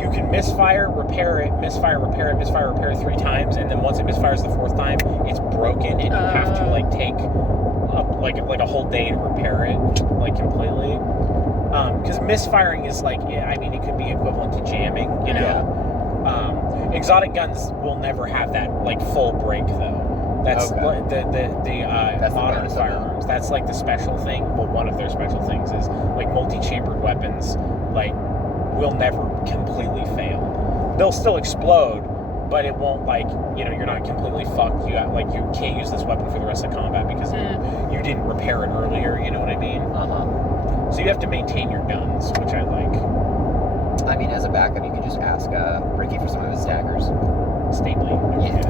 you can misfire, repair it, misfire, repair it, misfire, repair it 3 times, and then once it misfires the 4th time, it's broken, and you have to like take up like a whole day to repair it like completely. Because misfiring is like, I mean, it could be equivalent to jamming, you know. Exotic guns will never have that like full break though. That's Okay. the the modern bonus of them. firearms. That's like the special thing. Well, one of their special things is like multi-chambered weapons, like will never completely fail. They'll still explode, but it won't, like, you know, you're not completely fucked. You got, like, you can't use this weapon for the rest of combat because you didn't repair it earlier, you know what I mean? So you have to maintain your guns, which I like. I mean, as a backup, you could just ask Ricky for some of his daggers. Stapling. Yeah.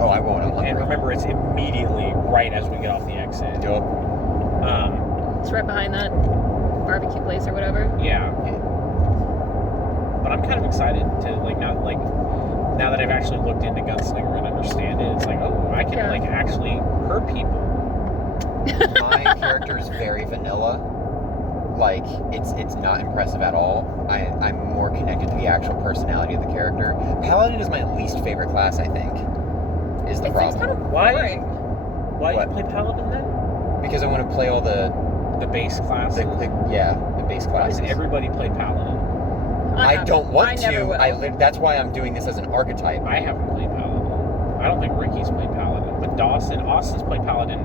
Oh, I won't. I'm hungry. And remember, it's immediately right as we get off the exit. Yup. It's right behind that barbecue place or whatever. Yeah. But I'm kind of excited to, like, now that I've actually looked into Gunslinger and understand it, it's like, oh, I can, like, actually hurt people. My character is very vanilla. Like, it's not impressive at all. I'm more connected to the actual personality of the character. Paladin is my least favorite class, I think, is the It problem. seems kind of Why? boring. Why What? you play Paladin then? Because I want to play all the base classes. the base Why classes. does everybody play Paladin? I don't want I to. never will. That's why I'm doing this as an archetype. I haven't played Paladin. I don't think Ricky's played Paladin, but Austin's played Paladin.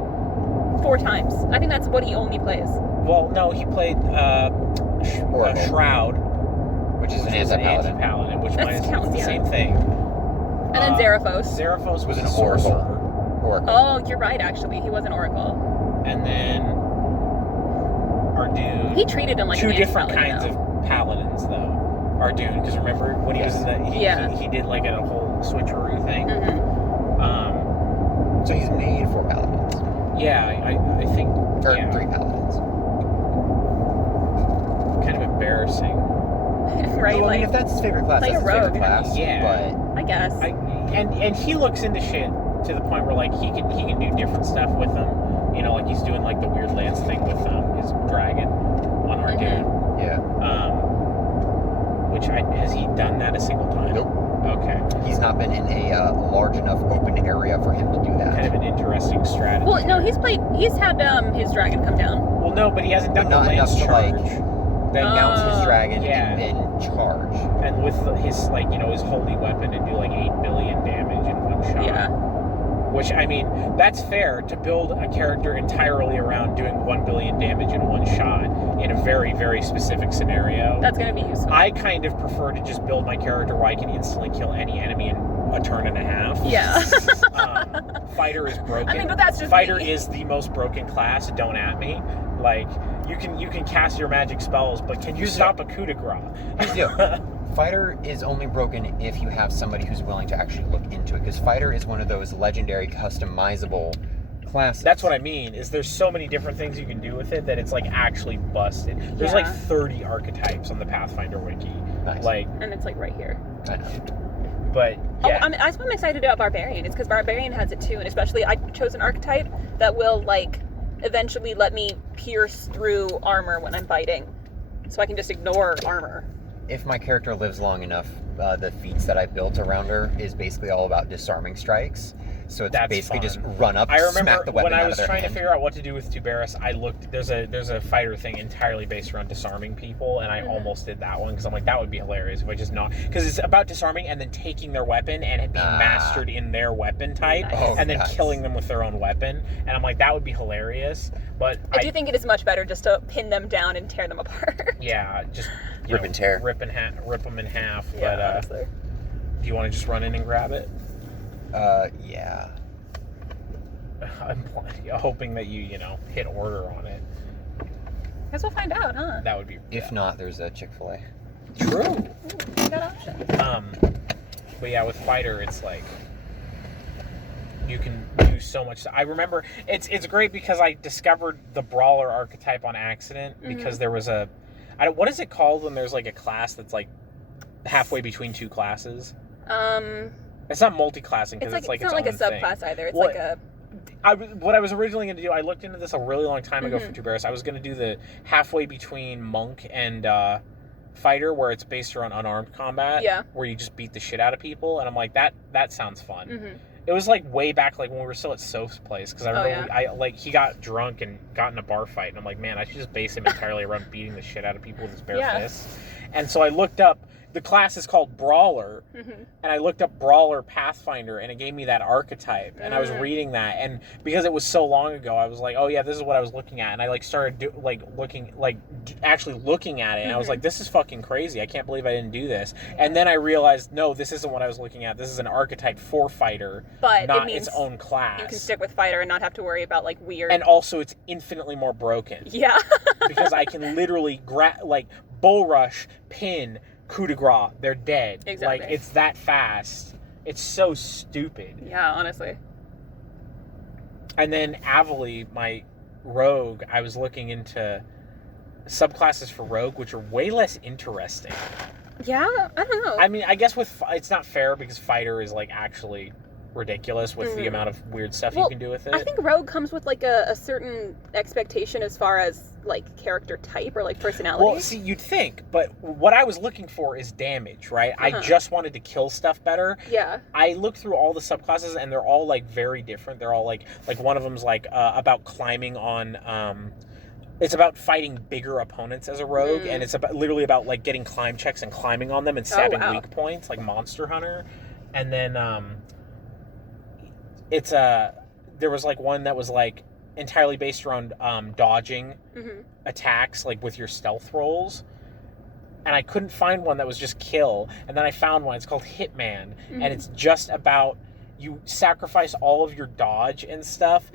4 times. I think that's what he only plays. Well, no, he played Oracle. Shroud, Which is an was an anti-paladin. anti-paladin, which That might counts, the yeah. same thing. And then Zeraphos. Zeraphos was an a sorcerer. Oracle. Oh, you're right, actually. He was an oracle. And then our dude. He treated him like two an different anti-paladin, kinds though. of paladins, though. Our dude, because remember when he was in the he did like a whole switcheroo thing. So he's made 4 paladins. Yeah, I think. Or Yeah. 3 paladins. Kind of embarrassing. Right? Well, I Like, mean, if that's his favorite class, play that's a his favorite rogue. class. Yeah. I guess. And he looks into shit to the point where, like, he can do different stuff with them. You know, like he's doing like the weird lance thing with his dragon on our dude. But yeah. Which has he done that a single time? Nope. Okay. He's not been in a large enough open area for him to do that. Kind of an interesting strategy. Well, no, he's had his dragon come down. Well, no, but he hasn't done But the not lance enough to, charge. like, Then Mounts his dragon yeah. and then charge. And with his, like, you know, his holy weapon and do like 8 billion damage in one shot. Yeah. Which, I mean, that's fair to build a character entirely around doing 1 billion damage in one shot in a very, very specific scenario. That's going to be useful. I kind of prefer to just build my character where I can instantly kill any enemy in a turn and a half. Yeah. Fighter is broken. I mean, but that's just Fighter me. is the most broken class. Don't at me. Like, you can cast your magic spells, but can you stop a coup de grace? Here's the deal. Fighter is only broken if you have somebody who's willing to actually look into it, because Fighter is one of those legendary customizable classes. That's what I mean, is there's so many different things you can do with it that it's like actually busted. There's like 30 archetypes on the Pathfinder wiki. Nice. Like, and it's like right here. I know. but yeah. Oh, that's why I'm excited about Barbarian. It's because Barbarian has it too, and especially I chose an archetype that will like eventually let me pierce through armor when I'm fighting, so I can just ignore armor. If my character lives long enough, the feats that I built around her is basically all about disarming strikes. So it's That's basically fun. just run up, I remember smack the weapon when I out was of their trying hand. to figure out what to do with Tuberis, I looked. There's a fighter thing entirely based around disarming people, and I almost did that one because I'm like, that would be hilarious if I just not, because it's about disarming and then taking their weapon and it being mastered in their weapon type, Nice. and then Yes. killing them with their own weapon, and I'm like, that would be hilarious. But I do think it is much better just to pin them down and tear them apart. yeah, just Rip and tear. rip them in half. Yeah, But honestly. do you want to just run in and grab it? Yeah. I'm hoping that you hit order on it. Guess we'll find out, huh? That would be If not, there's a Chick-fil-A. true. We got options. But yeah, with Fighter, it's like you can do so much. I remember it's great because I discovered the Brawler archetype on accident because there was what is it called when there's like a class that's like halfway between two classes? It's not multi-classing because it's not like a subclass either. It's like a. What I was originally going to do, I looked into this a really long time ago for Tuberis. I was going to do the halfway between Monk and Fighter, where it's based around unarmed combat, where you just beat the shit out of people, and I'm like, that sounds fun. It was like way back, like when we were still at Soph's place, because I remember he got drunk and got in a bar fight, and I'm like, man, I should just base him entirely around beating the shit out of people with his bare fists. And so I looked up the class is called Brawler, Mm-hmm. and I looked up Brawler Pathfinder, and it gave me that archetype, and I was reading that, and because it was so long ago, I was like, oh yeah, this is what I was looking at, and I like started actually looking at it, and I was like, this is fucking crazy. I can't believe I didn't do this. And then I realized, no, this isn't what I was looking at. This is an archetype for fighter, But not it means its own class. you can stick with fighter and not have to worry about like weird. And also, it's infinitely more broken. Yeah. Because I can literally bull rush, pin, coup de grace. They're dead. Exactly. Like, it's that fast. It's so stupid. Yeah, honestly. And then Avali, my rogue, I was looking into subclasses for rogue, which are way less interesting. Yeah, I don't know. I mean, I guess it's not fair because fighter is like actually ridiculous with the amount of weird stuff you can do with it. I think rogue comes with like a certain expectation as far as like character type or like personality. Well, see, you'd think, but what I was looking for is damage, right? I just wanted to kill stuff better. Yeah. I looked through all the subclasses and they're all like very different. They're all like one of them's like about climbing on it's about fighting bigger opponents as a rogue, and it's literally about like getting climb checks and climbing on them and stabbing weak points, like Monster Hunter. And then there was like one that was like entirely based around dodging attacks, like with your stealth rolls. And I couldn't find one that was just kill. And then I found one. It's called Hitman, and it's just about you sacrifice all of your dodge and stuff,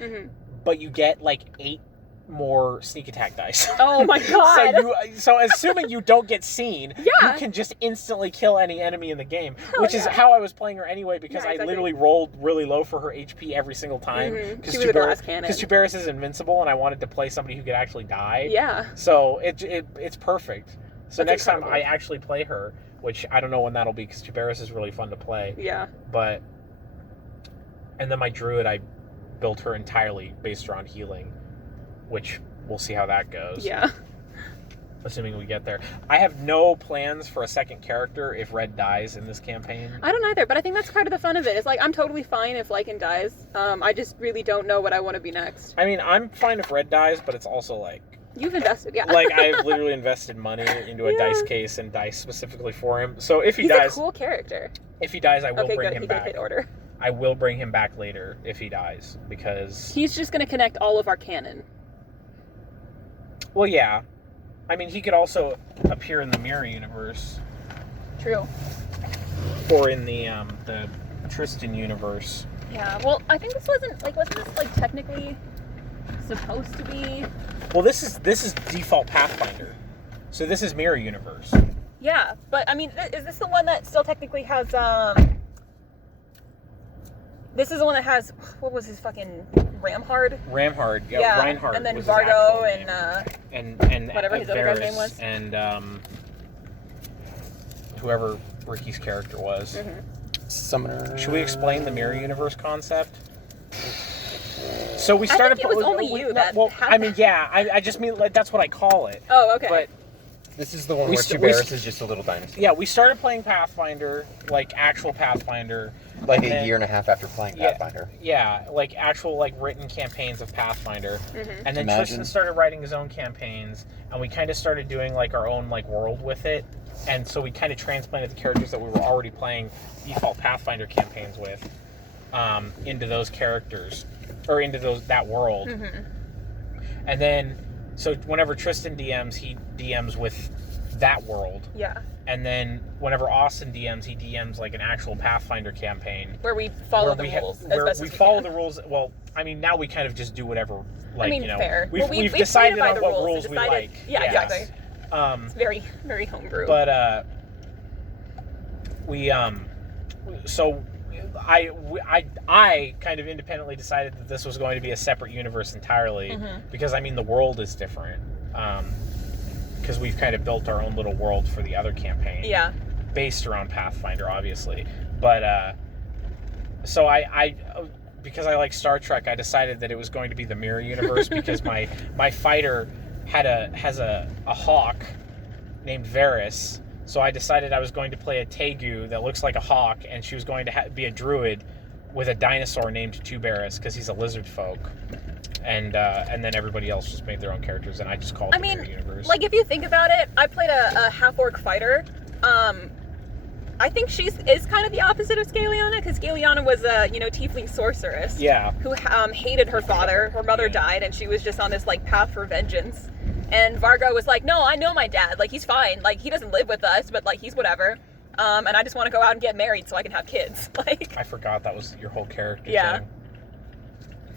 but you get like 8 more sneak attack dice. Oh my god. So assuming you don't get seen, you can just instantly kill any enemy in the game, which is how I was playing her anyway, because I literally rolled really low for her HP every single time. She was the glass cannon. Because Tuberis is invincible, and I wanted to play somebody who could actually die. Yeah. So it's perfect. So That's next incredible. time I actually play her, which I don't know when that'll be, because Tuberis is really fun to play. Yeah. And then my druid, I built her entirely based around healing, which we'll see how that goes. Yeah. Assuming we get there. I have no plans for a second character if Red dies in this campaign. I don't either, but I think that's part of the fun of it. It's like, I'm totally fine if Lycan dies. I just really don't know what I want to be next. I mean, I'm fine if Red dies, but it's also like... You've invested, yeah. Like, I've literally invested money into a dice case and dice specifically for him. So if he He's dies... a cool character. If he dies, I will bring him He back. did hit order. I will bring him back later if he dies, because... He's just going to connect all of our canon. Well, yeah. I mean, he could also appear in the Mirror universe. True. Or in the Tristan universe. Yeah, well, I think this wasn't this technically supposed to be... Well, this is default Pathfinder. So this is Mirror universe. Yeah, but I mean, is this the one that still technically has, This is the one that has, what was his fucking, Ramhard? Ramhard, yeah. Reinhardt and then was Vargo his and whatever his other guy's name was. And whoever Ricky's character was. Summoner. Should we explain the Mirror universe concept? So we started. I think it was only you that had I mean, yeah. I just mean like, that's what I call it. Oh, okay. But this is the one where Tuberis is just a little dinosaur. Yeah, we started playing Pathfinder, like actual Pathfinder. Like a year and a half after playing Pathfinder. Yeah, like actual like written campaigns of Pathfinder. And then Tristan started writing his own campaigns, and we kind of started doing like our own like world with it. And so we kind of transplanted the characters that we were already playing default Pathfinder campaigns with into those characters, or into that world. And then, so whenever Tristan DMs, he DMs with that world. Yeah. And then whenever Austin DMs, he DMs like an actual Pathfinder campaign. Where we follow the rules as best as we follow can. the rules. Well, I mean, now we kind of just do whatever, like, fair. We've decided on what rules we like. Yeah, exactly. It's very, very homebrew. But, so I kind of independently decided that this was going to be a separate universe entirely, because, I mean, the world is different. Because we've kind of built our own little world for the other campaign. Yeah. Based around Pathfinder, obviously. But, so I because I like Star Trek, I decided that it was going to be the Mirror universe, because my fighter has a hawk named Varys. So I decided I was going to play a Tegu that looks like a hawk, and she was going to be a druid with a dinosaur named Tuberis, because he's a lizard folk. And then everybody else just made their own characters, and I just called it the Mirror universe. Like, if you think about it, I played a half-orc fighter, I think is kind of the opposite of Scaliana, because Scaliana was a, tiefling sorceress. Yeah. Who hated her father. Her mother died, and she was just on this, like, path for vengeance. And Varga was like, no, I know my dad. Like, he's fine. Like, he doesn't live with us, but, like, he's whatever. And I just want to go out and get married so I can have kids. Like, I forgot that was your whole character Yeah. thing.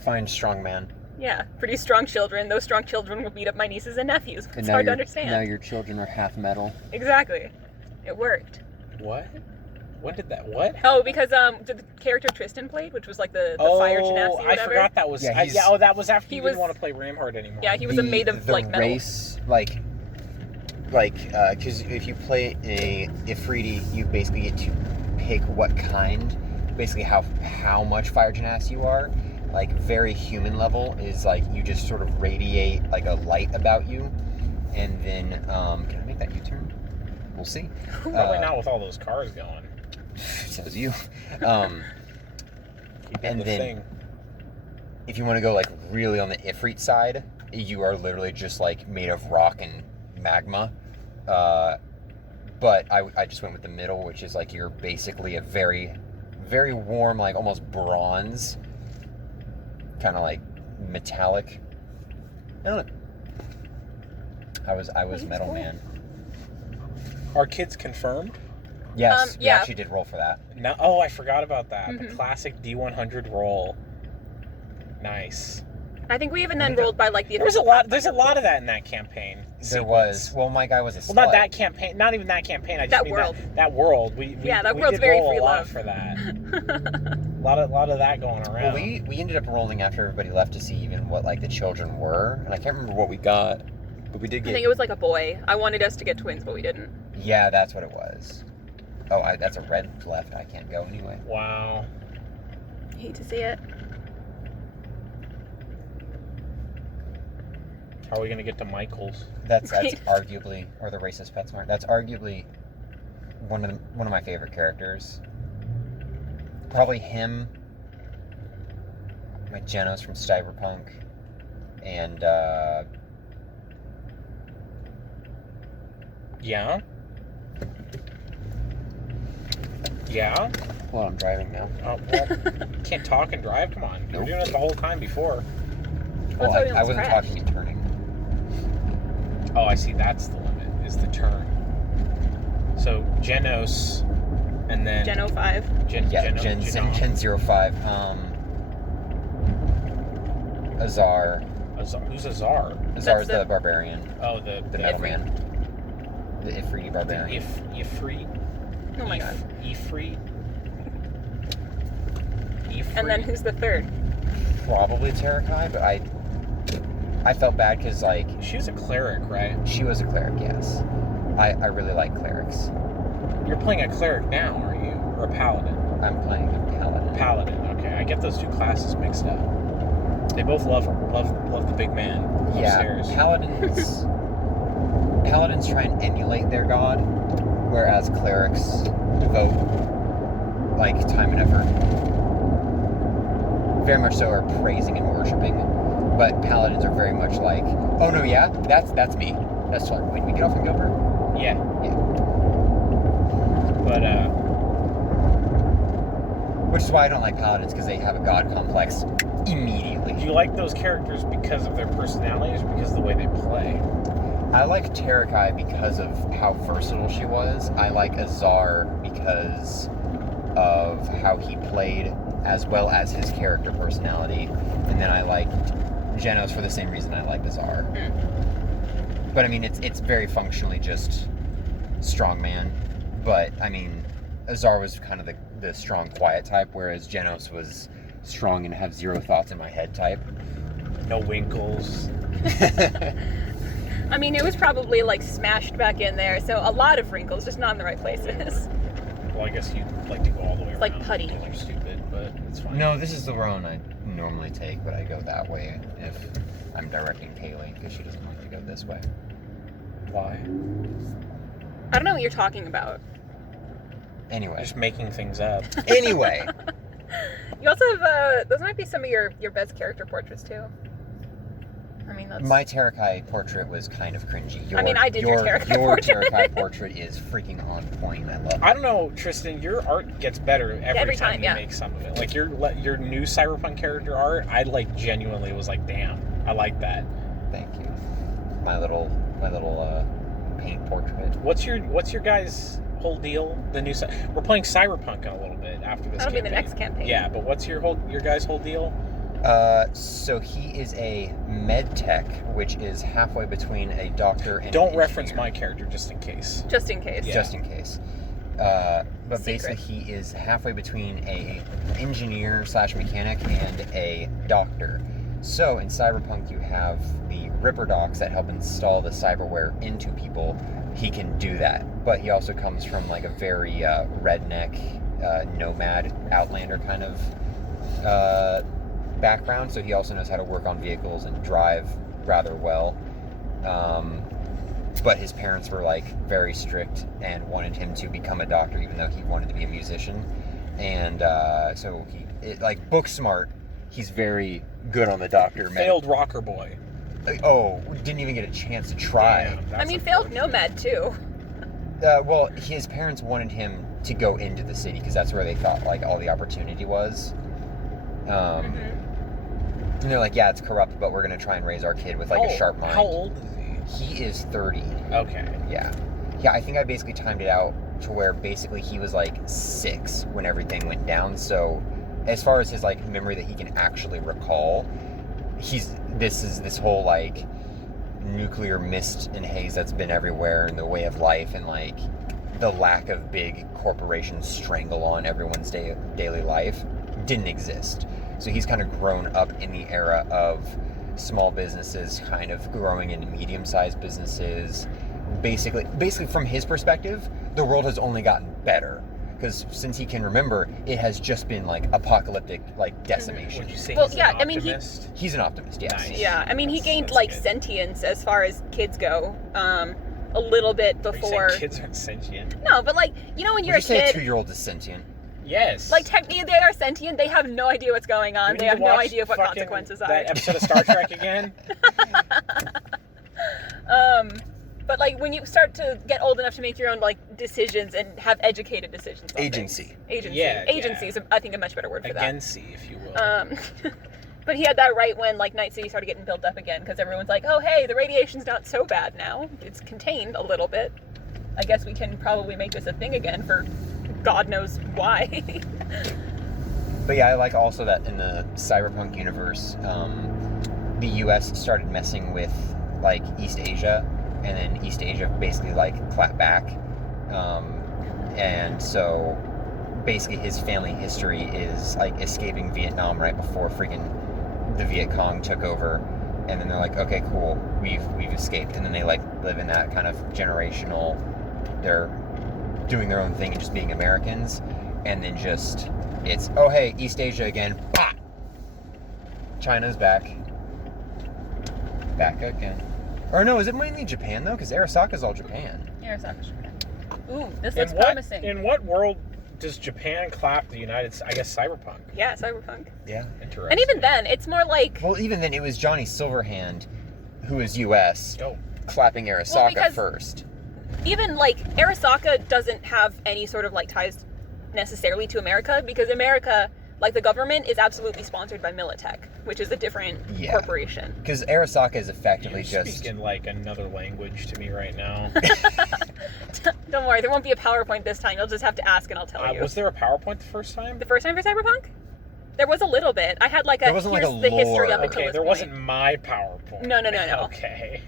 Fine, strong man. yeah, pretty strong children. Those strong children will beat up my nieces and nephews. And It's now hard to your- understand. Now your children are half metal. Exactly. It worked. What? When did that? What? Oh, because the character Tristan played, which was like the fire genasi or I whatever. forgot that was. Yeah, that was after he he was- didn't want to play Ramhard anymore. Yeah, he was made of the like metal. race, because if you play a Ifriti, you basically get to pick what kind, basically how much fire genasi you are. Like very human level is like you just sort of radiate like a light about you, and then can I make that U-turn? We'll see. Probably not with all those cars going. Says you. You did And the then- thing. If you want to go like really on the Ifrit side, you are literally just like made of rock and magma. But I just went with the middle, which is like you're basically a very, very warm, like almost bronze, kind of like metallic. I don't know. I was Metal cool. Man. Are kids confirmed? Yes, we yeah. actually did roll for that. No. Oh, I forgot about that. The Mhm. classic D100 roll. Nice. I think we even then rolled by like the. There's a official lot. path There's a together. lot of that in that campaign. There was. Well, my guy was a slut. Well, not that campaign. Not even that campaign. I just That mean world. That world. We Yeah, that we world's did very roll free a lot love. for that. A lot of that going around. Well, we ended up rolling after everybody left to see even what like the children were, and I can't remember what we got, but we did I get. think it was like a boy. I wanted us to get twins, but we didn't. Yeah, that's what it was. Oh, that's a red left. I can't go anyway. Wow. Hate to see it. How are we gonna get to Michael's? That's Right. arguably, or the racist PetSmart. That's arguably one of my favorite characters. Probably him. My Genos from Cyberpunk, and Yeah. Yeah. well, I'm driving now. Oh, well, can't talk and drive. Come on. You were Nope. doing it the whole time before. Well, why we I almost wasn't crashed. talking and turning. Oh, I see. That's the limit. Is the turn. So Genos, and then Gen 05. Gen. Yeah, Gen. Gen 05. Azar. Azar. Who's Azar? Azar's the- the barbarian, Oh, the the metal Ifrit. man, the Ifriti barbarian. Ifrit. Oh my god. Ifrit. And then who's the third? Probably Terakai, but I felt bad because like She was a cleric, right? she was a cleric. Yes, I really like clerics. You're playing a cleric now, are you? Or a paladin? I'm playing a paladin. Paladin. Okay, I get those two classes mixed up. They both love the big man Yeah, upstairs. paladins try and emulate their god, whereas clerics devote like time and effort. Very much so are praising and worshiping, but paladins are very much like, oh no, yeah, that's me. That's like, wait, we get off and go, bro? Yeah. Yeah. But Which is why I don't like paladins, because they have a god complex immediately. do you like those characters because of their personalities or because of the way they play? I like Terakai because of how versatile she was. I like Azar because of how he played, as well as his character personality. And then I like Genos for the same reason I like Azar. But I mean, it's very functionally just strongman. But I mean, Azar was kind of the strong, quiet type, whereas Genos was strong and have zero thoughts in my head type. No winkles. I mean, it was probably like smashed back in there, so a lot of wrinkles, just not in the right places. Well, I guess you'd like to go all the way It's around. like putty. Because you're stupid, but it's fine. No, this is the road I normally take, but I go that way if I'm directing Kaylee, because she doesn't like to go this way. Why? I don't know what you're talking about. Anyway. Just making things up. Anyway. You also have, those might be some of your best character portraits too. I mean, that's... My Terekai portrait was kind of cringy. I did your Terekai portrait. Your Terekai portrait is freaking on point. I love it. I don't know, Tristan, your art gets better every time you yeah. make some of it. Like, your new Cyberpunk character art, I, like, genuinely was like, damn, I like that. Thank you. My little paint portrait. What's your guys' whole deal? We're playing Cyberpunk in a little bit after this That'll campaign. be the next campaign. Yeah, but what's your guys' whole deal? So he is a med tech, which is halfway between a doctor and Don't an reference engineer. my character, just in case. Just in case. Yeah. Just in case. But Secret. basically he is halfway between a engineer / mechanic and a doctor. So in Cyberpunk you have the Ripper docs that help install the cyberware into people. He can do that. But he also comes from like a very redneck, nomad, outlander kind of background, so he also knows how to work on vehicles and drive rather well. But his parents were like very strict and wanted him to become a doctor even though he wanted to be a musician. And so like book smart, he's very good on the doctor. Failed rocker boy. Oh, didn't even get a chance to try. Damn, failed nomad too. Well, his parents wanted him to go into the city because that's where they thought like all the opportunity was. And they're like, yeah, it's corrupt, but we're going to try and raise our kid with, like, a sharp mind. How old is He is 30. Okay. Yeah. Yeah, I think I basically timed it out to where basically he was, like, 6 when everything went down. So, as far as his, like, memory that he can actually recall, this whole, like, nuclear mist and haze that's been everywhere and the way of life and, like, the lack of big corporations strangle on everyone's daily life didn't exist. So he's kind of grown up in the era of small businesses kind of growing into medium-sized businesses. Basically from his perspective, the world has only gotten better. Because since he can remember, it has just been like apocalyptic, like decimation. Would you say Well, he's yeah, an I mean, optimist? He's an optimist, yes. Nice. Yeah, I mean, he gained That's like good. sentience as far as kids go. A little bit Are you before. saying kids aren't sentient? No, but like, you know, when you're Would you a say a kid, 2-year-old is sentient? Yes. like technically they are sentient. They have no idea what's going on. We They need have to no watch idea of what fucking consequences are. That episode of Star Trek again? But like when you start to get old enough to make your own like decisions and have educated decisions. On Agency. things. Agency. Yeah, Agency yeah. is, I think, a much better word for that. Agency, if you will. But he had that right when like Night City started getting built up again because everyone's like, oh hey, the radiation's not so bad now. It's contained a little bit. I guess we can probably make this a thing again for God knows why. But yeah, I like also that in the Cyberpunk universe, the US started messing with like East Asia, and then East Asia basically like clapped back. And so basically his family history is like escaping Vietnam right before freaking the Viet Cong took over. And then they're like, okay, cool, we've escaped. And then they like live in that kind of generational, they're doing their own thing and just being Americans. And then just, it's, oh hey, East Asia again. Bah! China's back. Back again. Or no, is it mainly Japan though? Because Arasaka's all Japan. Arasaka's Japan. Ooh, this looks promising. In what world does Japan clap the United States? I guess Cyberpunk. Yeah, Cyberpunk. Yeah. Interesting. And even then, it's more like... Well, even then, it was Johnny Silverhand, who is U.S., Oh. clapping Arasaka because- first. Even like Arasaka doesn't have any sort of like ties necessarily to America because America, like the government, is absolutely sponsored by Militech, which is a different corporation. Because Arasaka is effectively You're just... speaking like another language to me right now. Don't worry, there won't be a PowerPoint this time. You'll just have to ask and I'll tell you. Was there a PowerPoint the first time? The first time for Cyberpunk? There was a little bit. I had like a, There wasn't, like, here's a the history of lore. it till Okay, this there point. wasn't my PowerPoint. No. Okay.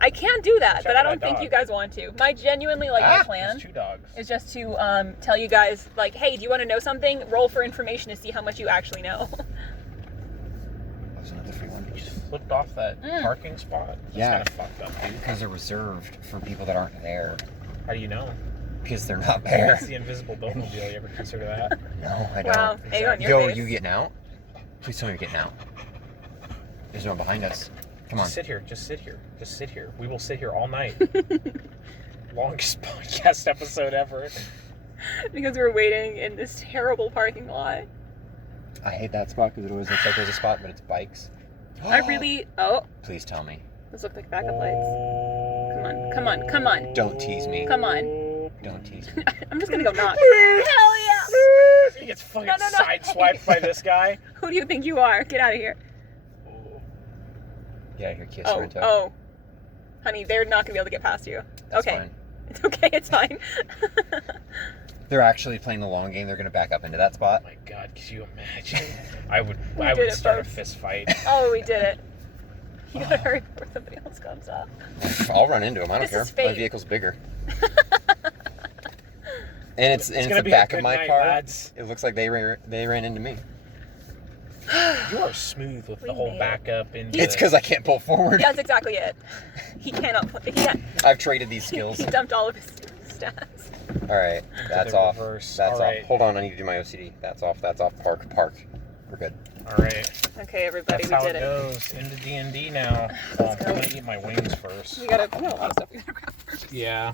I can do that, Check but I out don't that think dog. you guys want to. My genuinely, like, my plan There's 2 dogs. is just to tell you guys, like, hey, do you want to know something? Roll for information to see how much you actually know. Wasn't it the free one? You just flipped off that parking spot. That's Yeah. kind of fucked up. Because they're reserved for people that aren't there. How do you know? Because they're not there. That's the invisible Bowmobile. You ever consider that? No, I don't. Wow, egg on your Yo, face. you getting out? Please tell me you're getting out. There's no one behind us. Come on. Just sit here. Just sit here. Just sit here. We will sit here all night. Longest podcast episode ever. Because we're waiting in this terrible parking lot. I hate that spot because it always looks like there's a spot, but it's bikes. I really. Oh, Please tell me. those look like backup lights. Come on, come on. Don't tease me. Come on. Don't tease me. I'm just gonna go knock. Hell yeah! He gets fucking No. sideswiped by this guy. Who do you think you are? Get out of here. Yeah, here, kiss Oh, Rinto. oh. Honey, they're not gonna be able to get past you. That's Okay. fine. It's okay, it's fine. They're actually playing the long game. They're going to back up into that spot. Oh my god, could you imagine? I would We I did would it, start a folks. fist fight. Oh, we did it. You gotta hurry before somebody else comes up. I'll run into him. I don't This care. is fate. My vehicle's bigger. And it's gonna the be a back good of my night, car. lads. It looks like they ran into me. You are smooth with We the whole made it. backup into It's because I can't pull forward. That's exactly it. He cannot play. He can't. I've traded these skills. He dumped all of his stats. All right, that's the off. reverse. That's All off. right. Hold on, I need to do my OCD. That's off. That's off. Park. We're good. Alright. Okay, everybody, That's how we it did it. goes. Into DnD now. Well, Let's I'm go. gonna eat my wings first. We got a lot of stuff we gotta grab first. Yeah.